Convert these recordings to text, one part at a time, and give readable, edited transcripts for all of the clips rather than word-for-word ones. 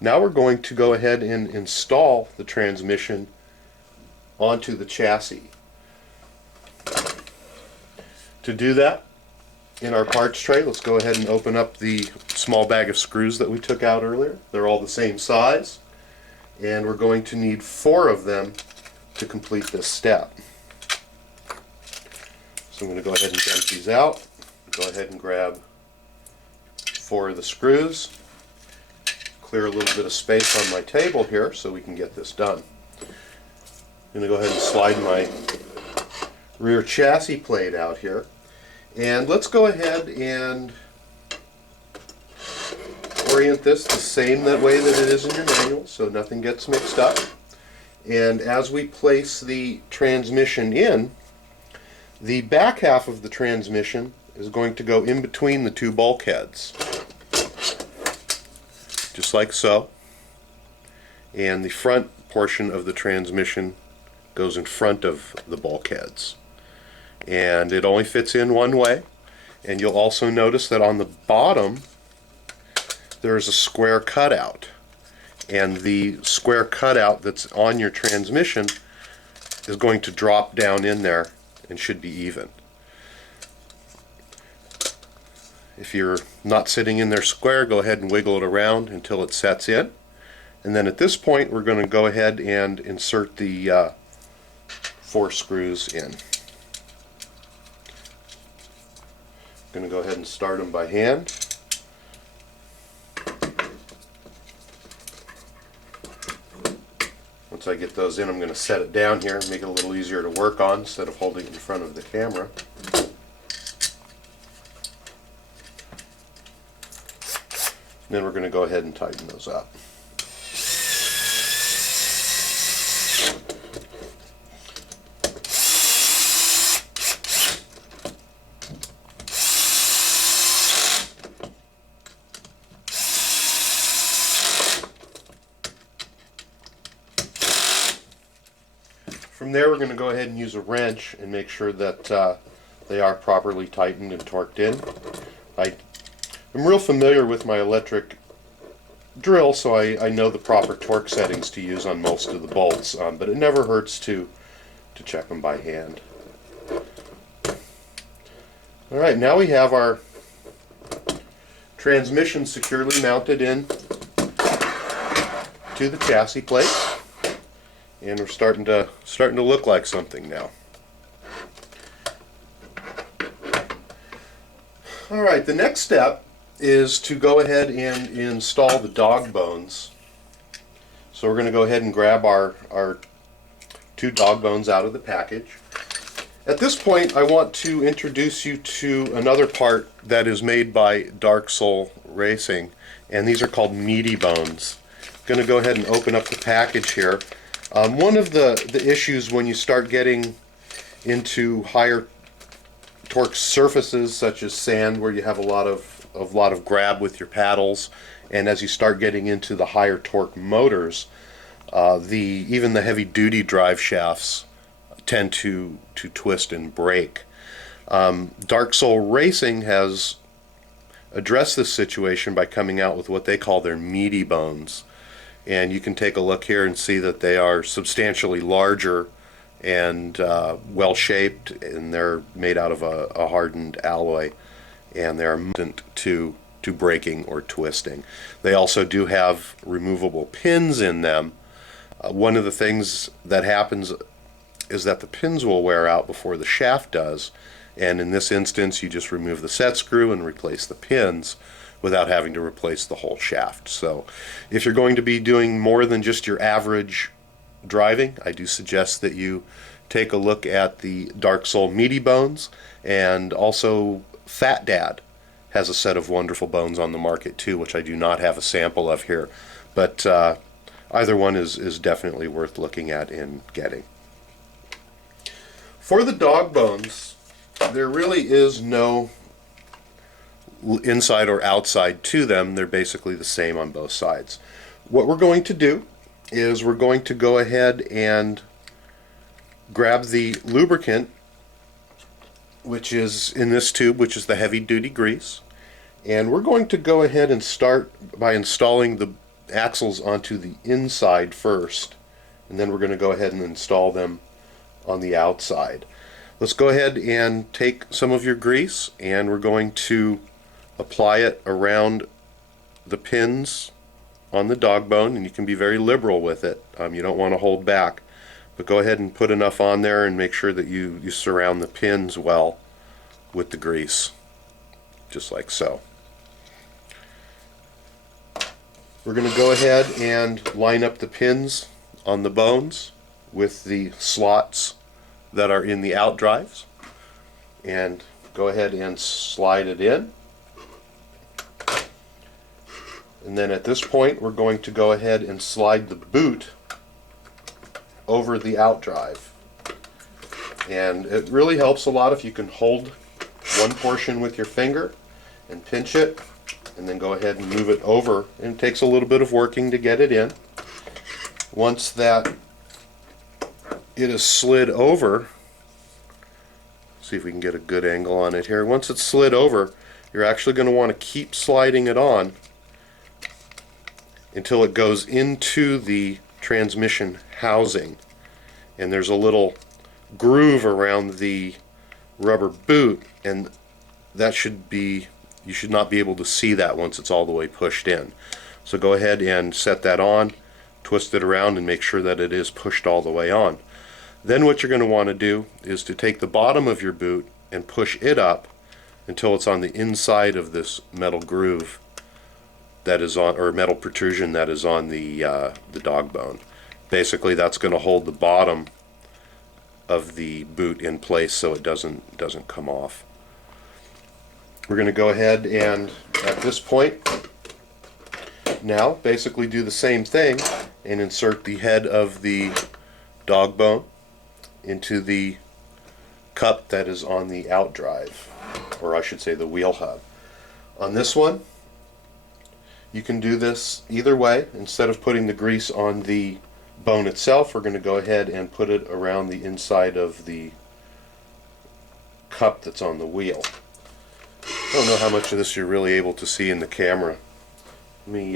Now we're going to go ahead and install the transmission onto the chassis. To do that, in our parts tray, let's go ahead and open up the small bag of screws that we took out earlier. They're all the same size, and we're going to need 4 of them to complete this step. So I'm going to go ahead and dump these out. Go ahead and grab 4 of the screws. Clear a little bit of space on my table here so we can get this done. I'm going to go ahead and slide my rear chassis plate out here. And let's go ahead and orient this the same way that it is in your manual so nothing gets mixed up. And as we place the transmission in, the back half of the transmission is going to go in between the 2 bulkheads, just like so. And the front portion of the transmission goes in front of the bulkheads. And it only fits in one way. And you'll also notice that on the bottom there's a square cutout. And the square cutout that's on your transmission is going to drop down in there and should be even. If you're not sitting in there square, go ahead and wiggle it around until it sets in. And then at this point we're going to go ahead and insert the 4 screws in. I'm going to go ahead and start them by hand. Once I get those in, I'm going to set it down here and make it a little easier to work on instead of holding it in front of the camera. Then we're going to go ahead and tighten those up. From there, we're going to go ahead and use a wrench and make sure that they are properly tightened and torqued in. I'm real familiar with my electric drill, so I know the proper torque settings to use on most of the bolts, but it never hurts to check them by hand. Alright, now we have our transmission securely mounted in to the chassis plate. And we're starting to look like something now. Alright, the next step is to go ahead and install the dog bones. So we're going to go ahead and grab our 2 dog bones out of the package. At this point I want to introduce you to another part that is made by Dark Soul Racing, and these are called meaty bones. I'm going to go ahead and open up the package here. One of the issues when you start getting into higher torque surfaces such as sand, where you have a lot of grab with your paddles, and as you start getting into the higher torque motors, even the heavy duty drive shafts tend to twist and break. Dark Soul Racing has addressed this situation by coming out with what they call their meaty bones. And you can take a look here and see that they are substantially larger and well shaped, and they're made out of a hardened alloy, and they're resistant to breaking or twisting. They also do have removable pins in them. One of the things that happens is that the pins will wear out before the shaft does, and in this instance you just remove the set screw and replace the pins without having to replace the whole shaft. So if you're going to be doing more than just your average driving, I do suggest that you take a look at the Dark Soul meaty bones, and also Fat Dad has a set of wonderful bones on the market too, which I do not have a sample of here, but either one is definitely worth looking at and getting. For the dog bones, there really is no inside or outside to them. They're basically the same on both sides. What we're going to do is we're going to go ahead and grab the lubricant, which is in this tube, which is the heavy duty grease, and we're going to go ahead and start by installing axles onto the inside first, and then we're going to go ahead and install them on the outside. Let's go ahead and take some of your grease, and we're going to apply it around the pins on the dog bone, and you can be very liberal with it. You don't want to hold back, but go ahead and put enough on there and make sure that you surround the pins well with the grease, just like so. We're going to go ahead and line up the pins on the bones with the slots that are in the out drives, and go ahead and slide it in. And then at this point we're going to go ahead and slide the boot over the out drive. And it really helps a lot if you can hold one portion with your finger and pinch it, and then go ahead and move it over. And it takes a little bit of working to get it in. Once that it is slid over, see if we can get a good angle on it here. Once it's slid over, you're actually going to want to keep sliding it on until it goes into the transmission housing. And there's a little groove around the rubber boot, and that should be, you should not be able to see that once it's all the way pushed in. So go ahead and set that on, twist it around, and make sure that it is pushed all the way on. Then what you're going to want to do is to take the bottom of your boot and push it up until it's on the inside of this metal groove that is on, or metal protrusion that is on the dog bone. Basically, that's going to hold the bottom of the boot in place so it doesn't come off. We're going to go ahead and at this point now basically do the same thing and insert the head of the dog bone into the cup that is on the out drive, or I should say the wheel hub. On this one, you can do this either way. Instead of putting the grease on the bone itself, we're going to go ahead and put it around the inside of the cup that's on the wheel. I don't know how much of this you're really able to see in the camera. Let me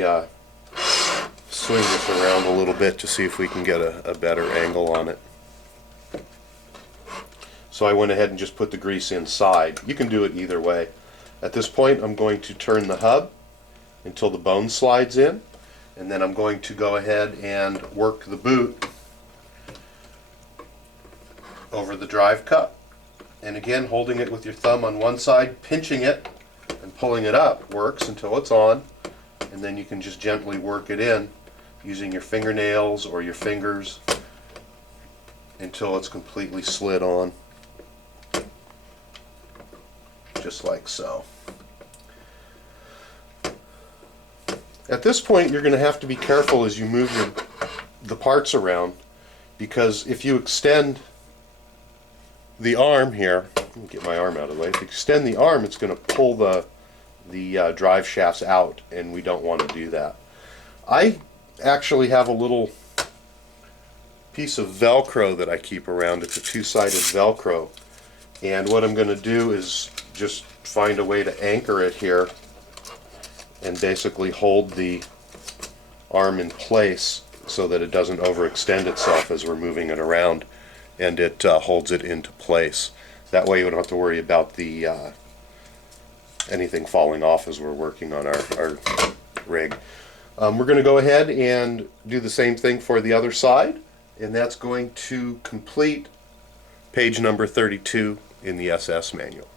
swing this around a little bit to see if we can get a better angle on it. So I went ahead and just put the grease inside. You can do it either way. At this point, I'm going to turn the hub until the bone slides in, and then I'm going to go ahead and work the boot over the drive cup. And again, holding it with your thumb on one side, pinching it and pulling it up works until it's on, and then you can just gently work it in using your fingernails or your fingers until it's completely slid on, just like so. At this point, you're going to have to be careful as you move the parts around, because if you extend the arm here, let me get my arm out of the way. If you extend the arm, it's going to pull the drive shafts out, and we don't want to do that. I actually have a little piece of Velcro that I keep around. It's a two-sided Velcro, and what I'm going to do is just find a way to anchor it here and basically hold the arm in place so that it doesn't overextend itself as we're moving it around, and it holds it into place. That way you don't have to worry about the anything falling off as we're working on our rig. We're going to go ahead and do the same thing for the other side, and that's going to complete page number 32 in the SS manual.